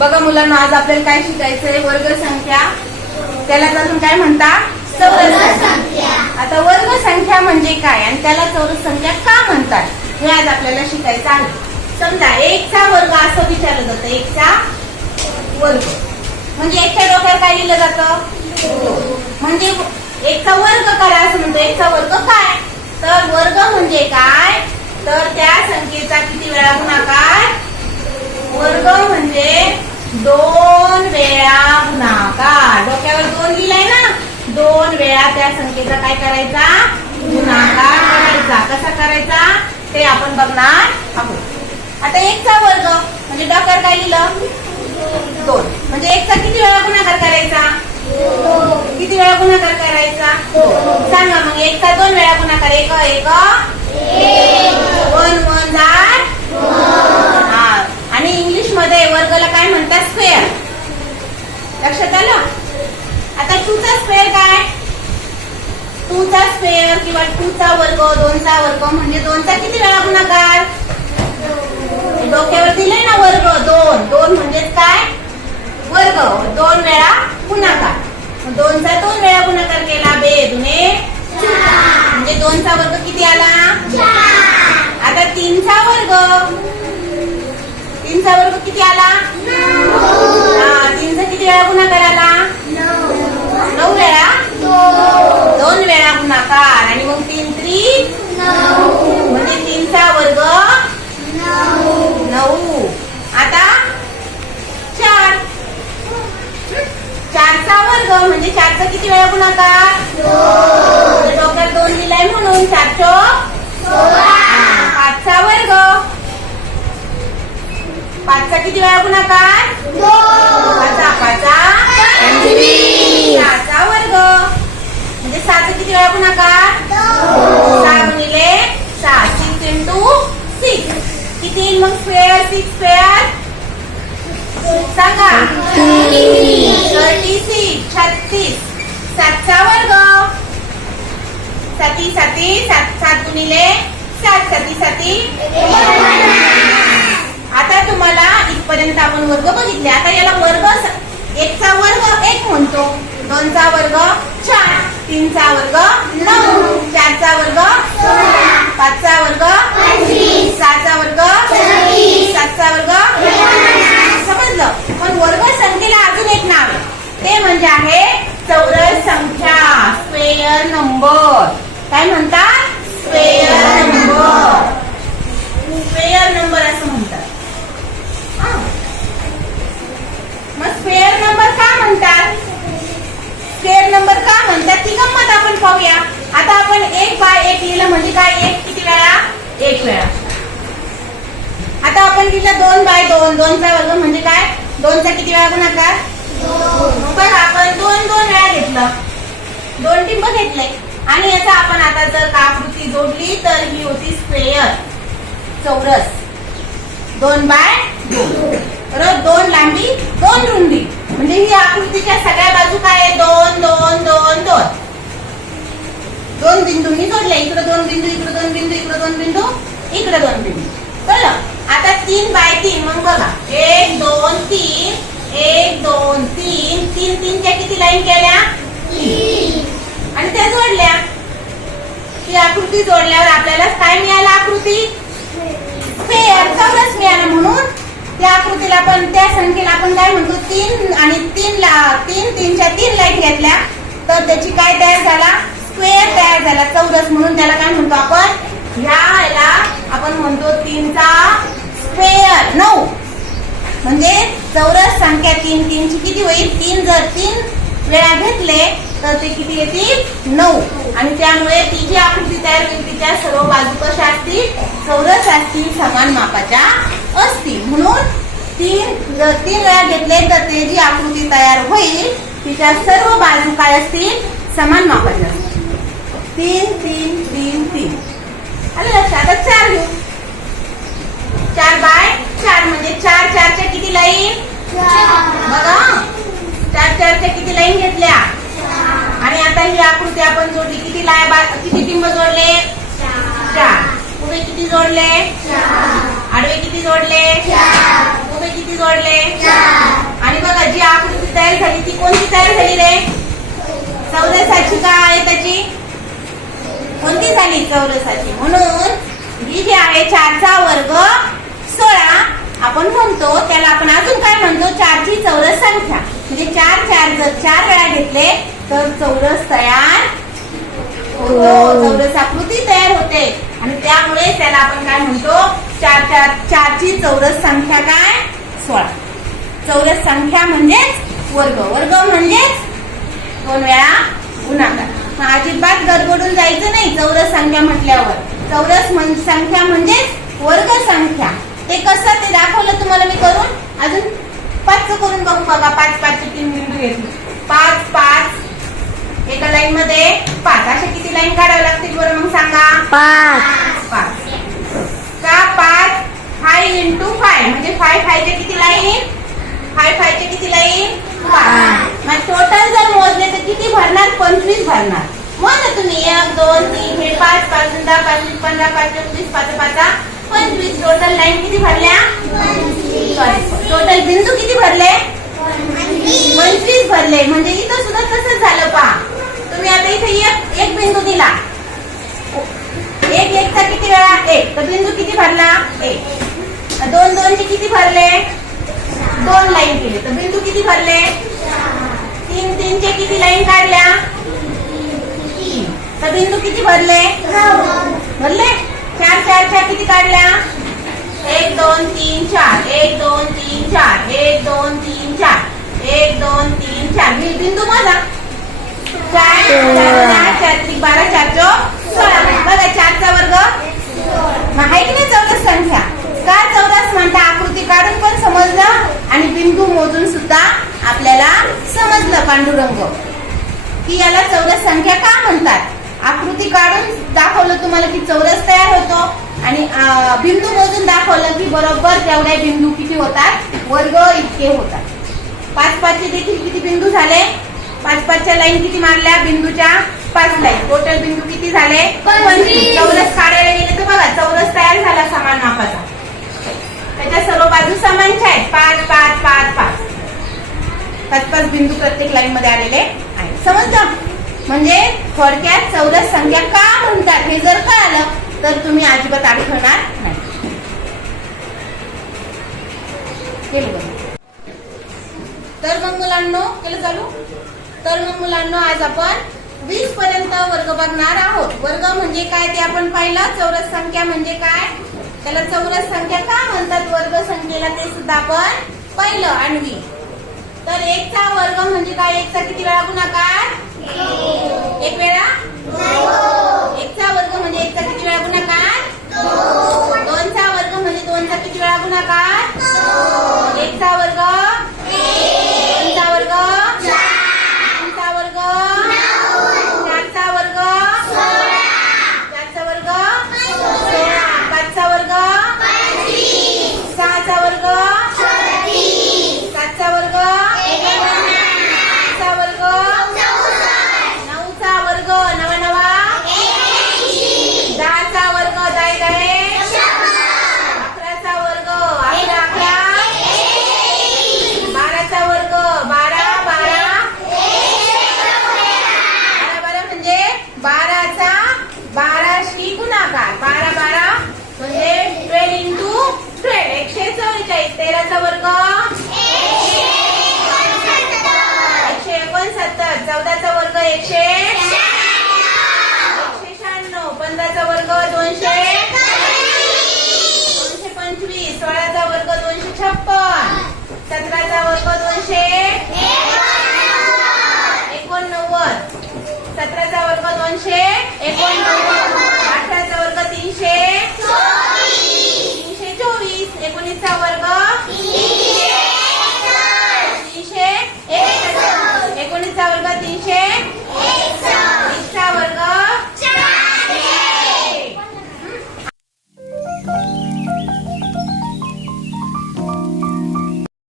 बघा मुलांना, आज आपल्याला काय शिकायचंय? वर्ग संख्या. त्यालाच अजून काय म्हणतात? चौरस संख्या. आता वर्ग संख्या म्हणजे काय आणि त्याला चौरस संख्या का म्हणतात हे आज आपल्याला शिकायचं आहे. समजा एकचा वर्ग असं विचारलं जातं. एकचा वर्ग म्हणजे एकच्या डोक्यावर काय लिहिलं जातं? म्हणजे एकचा वर्ग करा असं म्हणतो. एकचा वर्ग काय? तर वर्ग म्हणजे काय? तर त्या संख्येचा किती वेळा गुणाकार. वर्ग म्हणजे 2 वेळा गुणाकार. डोक्यावर 2 लिहिलाय ना, 2 वेळा त्या संख्येचा काय करायचा? गुणाकार करायचा. कसा करायचा ते आपण बघणार आहोत. आता एकचा वर्ग म्हणजे डोक्यावर काय लिहिलं? 2. म्हणजे एकचा किती वेळा गुणाकार करायचा? किती वेळा गुणाकार करायचा? सांगा मग. एकचा 2 वेळा गुणाकार. एक 1 1 हा. आणि इंग्लिश मध्ये वर्गाला काय म्हणतात? स्क्वेअर. लक्षात आलं? आता 2 चा स्क्वेअर काय? 2 चा स्क्वेअर किंवा 2 चा वर्ग, 2 चा वर्ग म्हणजे 2 चा किती वेळा गुणाकार? डोक्यावर दिले ना वर्ग 2. 2 म्हणजेच काय? वर्ग. 2 वेळा गुणाकार. 2 चा 2 वेळा गुणाकार केला. 2 दुने 4 म्हणजे 2 चा वर्ग किती आला? 4. आता 3 चा वर्ग. 3 चा वर्ग किती आला? 9. 3 चा किती वेळा गुणाकार आला? 9 वेळा. 2 वेळा गुणाकार. आणि मग 3 3 9 म्हणजे 3 चा वर्ग 9. आता 4. 4 चा वर्ग म्हणजे 4 चा किती वेळा गुणाकार? 2. डोक्यात 2 लिहिलाय म्हणून 4 चोक 16. 5 चा वर्ग. 5 चा किती वेळा गुणाकार? 2. 5 25. 6 चा वर्ग म्हणजे 6 चा किती वेळा गुणाकार? 2. 6 गुणिले 6. 6 into 6 किती येईल मग? स्क्वेअर. 6 स्क्वेअर सांगा. 36. 36. 7 चा वर्ग. 7 7 गुणिले 7. 7 आता तुम्हाला इथपर्यंत आपण वर्ग बघितले. आता याला वर्ग. 1 चा वर्ग 1 म्हणतो. 2 चा वर्ग 4. 3 चा वर्ग 9. 4 चा वर्ग 16. 5 चा वर्ग 25. 6 चा वर्ग 24. 7 चा वर्ग 28. समजलं? पण वर्ग संख्येला अजून एक नाव आहे. ते म्हणजे आहे चौरस संख्या. Square number. काय म्हणतात? Square number. स्क्वेअर नंबर असं म्हणतात. मग स्क्वेअर नंबर का म्हणतात? स्क्वेअर नंबर का म्हणतात ती गंमत आपण पाहूया. आता आपण 1/1 लिहिलं म्हणजे काय? 1 किती वेळा? 1 वेळा. आता आपण लिहिलं 2/2. 2 चा वर्ग म्हणजे काय? 2 चा किती वेळा गुणाकार? 2. बघा आपण 2 वेळा घेतलं. 2 टिंब घेतले आणि याचा आपण आता जर का आकृती जोडली तर ही होती स्क्वेअर. चौरस. 2/2. बरोबर. 2 लांबी 2 रुंदी म्हणजे ही आकृतीच्या सगळ्या बाजू काय आहे? 2 2 2 2. 2 बिंदूंनी जोडले. इकडे 2 बिंदू, इकडे 2 बिंदू, इकडे 2 बिंदू, इकडे 2 बिंदू. कळलं? आता 3/3 मग बघा. 1 2 3. 1 2 3. 3 3 च्या किती लाईन केल्या? 3. आणि त्या जोडल्या. ही आकृती जोडल्यावर आपल्याला काय मिळालं? आकृती स्क्वेअर. चौरस मिळाला. म्हणून त्या आकृतीला आपण, त्या संख्येला आपण काय म्हणतो? 3 आणि 3 च्या 3 लाईन घेतल्या तर त्याची काय तयार झाला? स्क्वेअर तयार झाला. चौरस. म्हणून त्याला काय म्हणतो आपण? ह्याला आपण म्हणतो 3 चा स्क्वेअर. 9 म्हणजे चौरस संख्या 3. 3 ची किती होईल? 3 जर 3 वेळा घेतले तर ते किती येतील? 9. आणि त्यामुळे ती जी आकृती तयार होईल तिच्या सर्व बाजू कशा असतील? चौरस असतील. समान मापाच्या असतील. म्हणून 3 जर 3 वेळा घेतले तर ते जी आकृती तयार होईल तिच्या सर्व बाजू काय असतील? समान मापाच्या असतील. 3 3 3 3. आलं लक्षात? आता 4 घेऊ. 4/4 म्हणजे 4 4 च्या किती लाईन? बघा. 4 4 च्या किती लाईन घेतल्या? आणि आता ही आकृती आपण जोडली. किती टिंब जोडले? 4. उभे किती जोडले? 4. आडवे किती जोडले? 4. उभे किती जोडले? 4. तयार झाली ती कोणती तयार झाली रे? चौरसाची का आयताची? कोणती झाली? चौरसाची. म्हणून ही जी आहे 4चा वर्ग 16 आपण म्हणतो, त्याला आपण अजून काय म्हणतो? 4ची चौरस संख्या. म्हणजे 4 जर 4 वेळा घेतले तर चौरस तयार होतो, चौरस आकृती तयार होते. आणि त्यामुळे त्याला आपण काय म्हणतो? 4ची चौरस संख्या काय? 16. चौरस संख्या म्हणजेच वर्ग, वर्ग म्हणजेच 2 वेळा गुणाकार. अजिबात गडबडून जायचं नाही चौरस संख्या म्हटल्यावर. चौरस संख्या म्हणजेच वर्ग संख्या. ते कसं ते दाखवलं तुम्हाला मी करून. अजून 5 करून बघू बघा. 5 चे 3 बिंदू घेतले. 5 एका लाईन मध्ये 5. अशा किती लाईन काढाव्या लागतील बरं मग सांगा? 5 का? 5 5 into 5 म्हणजे 5 चे किती लाईन? 5 चे किती लाईन? 5. मग टोटल जर मोजले तर किती भरणार? 25 भरणार. मग तुम्ही 1 2 3 हे 5 5 10 5 15 5 20 5 5 25. टोटल लाईन किती भरल्या? टोटल बिंदू किती भरले? 25 भरले. म्हणजे इथं सुद्धा तसंच झालं पहा. तुम्ही आता इथे एक बिंदू दिला. एक चा किती वेळा? 1. तर बिंदू किती भरला? 1. 2 2 चे किती भरले? 2 लाईन केले तर बिंदू किती भरले? 3 3 चे किती लाईन काढल्या? 3. तर बिंदू किती भरले? भरले. 4 4 च्या किती काढल्या? 1 2 3 4 1 2 3 4 1 2 3 4 1 2 3 4 बिंदू माझा 4 4 4 3 12 4 16. बघा 4चा वर्ग आहे की नाही चौरस संख्या. का चौरस म्हणता? आकृती काढून पण समजलं आणि बिंदू मोजून सुद्धा आपल्याला समजलं पांडुरंग की याला चौरस संख्या का म्हणतात. आकृती काढून दाखवलं तुम्हाला की चौरस तयार होतो आणि बिंदू मोजून दाखवलं की बरोबर तेवढे बिंदू किती होतात? वर्ग इतके होतात. 5 चे देखील किती बिंदू झाले? 5 च्या लाईन किती मारल्या? बिंदूच्या 5 लाईन. टोटल बिंदू किती झाले? 25. चौरस काढायला गेले तर बघा चौरस तयार झाला समान मापाचा. त्याच्या सर्व बाजू समानच्या आहेत. 5 5 5 5 5 बिंदू प्रत्येक लाईन मध्ये आलेले आहेत. समजलं? म्हणजे थोडक्यात चौरस संख्या का म्हणतात हे जर कळालं तर तुम्ही अजिबात आठवणार नाही. तर मग मुलांनो केलं चालू. तर मग मुलांनो आज आपण 20 पर्यंत वर्ग बघणार आहोत. वर्ग म्हणजे काय ते आपण पाहिलं. चौरस संख्या म्हणजे काय, त्याला चौरस संख्या का म्हणतात वर्ग संख्येला ते सुद्धा आपण पाहिलं. आणि तर 1चा वर्ग म्हणजे काय? 1चा किती वेळा गुणाकार? 1 वेळा. 1चा वर्ग म्हणजे 1चा किती वेळा गुणाकार? 2चा वर्ग म्हणजे 2चा किती वेळा गुणाकार? 1चा वर्ग 2चा वर्ग 3चा वर्ग 4चा वर्ग 4चा वर्ग 16 5चा वर्ग 6चा वर्ग 7चा वर्ग 8चा वर्ग 9चा वर्ग 9 9 10चा वर्ग 10 10 11चा वर्ग 11 11 12चा वर्ग 12 12 12 म्हणजे 12चा 12शी गुणाकार. 12 12 म्हणजे 12 into 12 144. 13चा वर्ग 169. 14चा वर्ग 196. 15चा वर्ग 200 225. 16चा वर्ग 256. 17चा वर्ग 289. 17चा वर्ग 289.